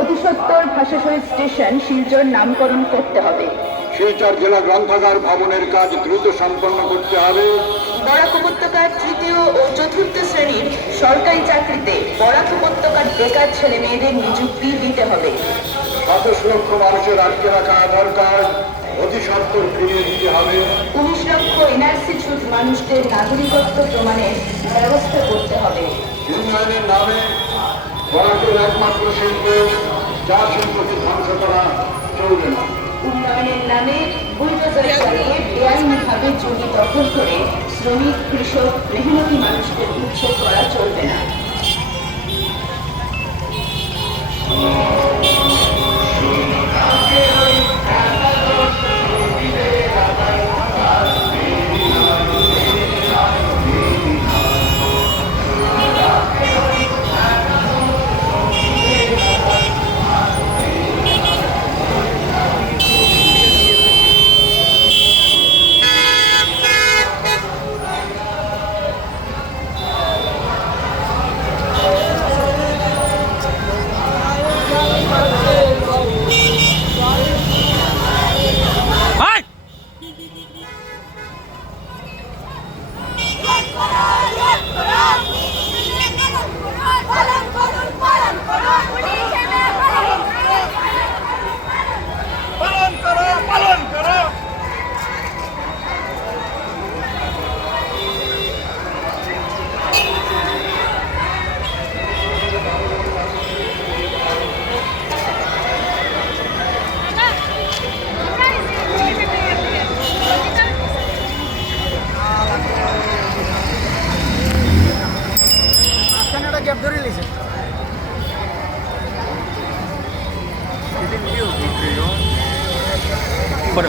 অতিসত্বর ভাষা শহীদ স্টেশন শিলচর নামকরণ করতে হবে। শিলচর জেলা গ্রন্থাগার ভবনের কাজ দ্রুত সম্পন্ন করতে হবে। বরাক উপত্যকার তৃতীয় ও চতুর্থ শ্রেণীর সরকারি চাকরিতে বরাক উপত্যকার বেকার ছেলে মেয়েদের নিযুক্তি দিতে হবে। 27 লক্ষ মানুষের আটকে রাখা আধার কার্ড অতিসত্বর ফিরিয়ে দিতে হবে। 19 লক্ষ এনআরসি ছুট মানুষদের নাগরিকত্ব প্রমাণের ব্যবস্থা করতে হবে। উন্নয়নের নামে বরাকের একমাত্র শিল্প চা শিল্পকে ধ্বংস করা চলবে না। উন্নয়নের নামে বুলডোজার চালিয়ে বেআইনিভাবে জমি দখল করে শ্রমিক, কৃষক, মেহনতি মানুষদের উচ্ছেদ করা চলবে না।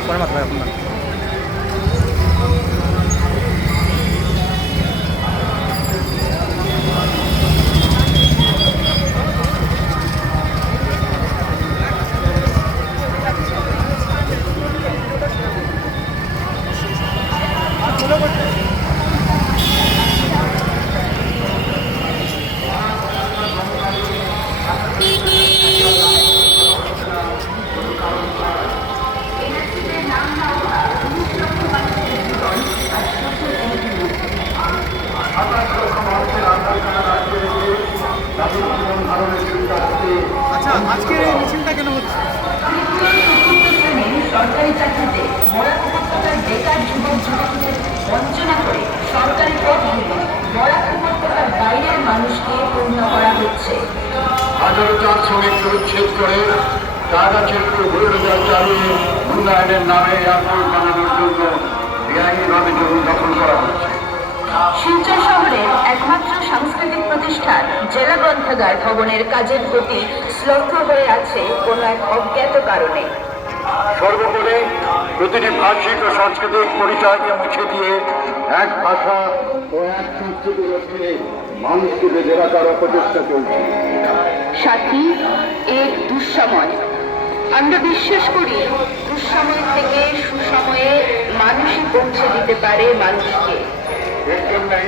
Por matar আজকের এই মিছিলটা কেন হচ্ছে? সরকারি চাকরিতে বরাক উপত্যকার বেকার যুবক যুবতীদের বঞ্চনা করে সরকারি পদগুলি বরাক উপত্যকার বাইরের মানুষকে পূর্ণ করা হচ্ছে। হাজারো চা শ্রমিককে উচ্ছেদ করে চা গাছের বুলডোজার চালিয়ে উন্নয়নের নামে এয়ারপোর্ট বানানোর জন্য বেআইনিভাবে জমি দখল করা হচ্ছে। শিলচর শহরের একমাত্র সাংস্কৃতিক প্রতিষ্ঠান জেলা গ্রন্থাগার ভবনের কাজের প্রতি শ্লথ হয়ে আছে কোনো এক অজ্ঞাত কারণে। সর্বোপরি প্রতিটি ভাষিক ও সাংস্কৃতিক পরিচয়কে মুছে দিয়ে এক ভাষা ও এক সংস্কৃতির অধীনে মানুষকে বেঁধে রাখার অপচেষ্টা চলছে। সাথী, এক দুঃসময়। আমরা বিশ্বাস করি দুঃসময় থেকে সুসময়ে মানুষই পৌঁছে দিতে পারে মানুষকে। এর জন্যই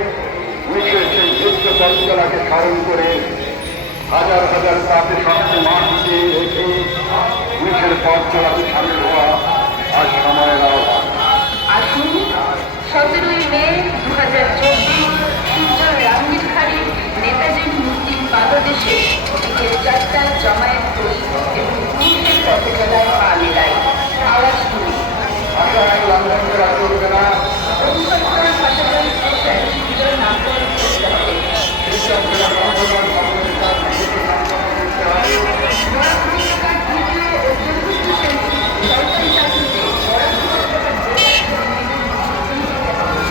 উনিশের সেই যুদ্ধ যন্ত্রণাকে স্মরণ করে হাজার হাজার তাপে সঙ্গে মাটিতে রেখে উনিশের পথ চলাতে সামিল হওয়া আজ সময়ের আহ্বান। আসুন 17ই মে 2024 শিলচর রামগীরখাড়ির নেতাজির মূর্তির পাদদেশে বিকেল 4টায় জমায়েত করি এবং পুলিশের পথে চলায় পা মেলাই। আওয়াজ তুলি। ভাষা আইন লঙ্ঘন করা চলবে না। অতিসত্বর ভাষা শহীদ স্টেশন শিলচর নামকরণ করতে হবে। শিলচর জেলা গ্রন্থাগার ভবনের কাজ দ্রুত সম্পন্ন করতে হবে। বরাক উপত্যকার তৃতীয় ও চতুর্থ শ্রেণীর সরকারি চাকরিতে বরাক উপত্যকার বেকার ছেলে মেয়েদের নিযুক্তি দিতে হবে।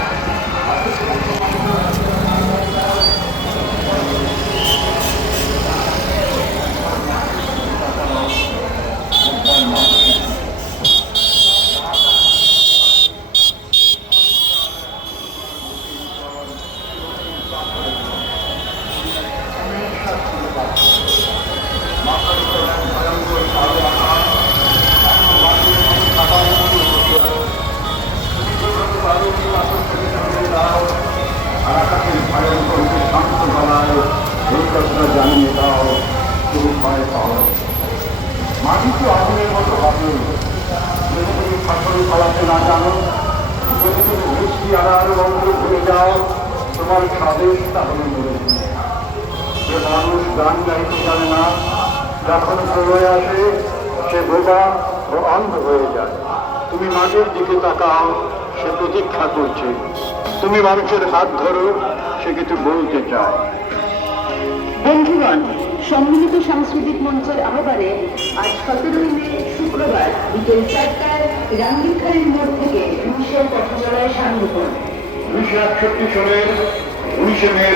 আর আকাশের ভয়ঙ্কর শান্ত গলায় এই কথা জানিয়ে দাও হয় তাহলে মাটি তো আগুনের মতো হবে। যদি তুমি ফসল ফলাতে না জানো, যদি তুমি মিষ্টি আনার মন্ত্র ভুলে যাও, তোমার স্বাদেশ তাহলে মরে যাবে। যে মানুষ গান গাইতে জানে না, যখন প্রলয় আসে সে বোবা ও অন্ধ হয়ে যায়। তুমি মাটির দিকে তাকাও, সে প্রতীক্ষা করছে। তুমি মানুষের হাত ধরো, সে কিছু বলতে চায়। বন্ধুগণ, সম্মিলিত সাংস্কৃতিক মঞ্চের আহ্বানে আজ 17ই মে শুক্রবার বিকেল 4টায় রাঙ্গিরখাড়ির মোড় থেকে 19 পথচলায় সান্ধ্য করুন। 1961 সালের 19 মে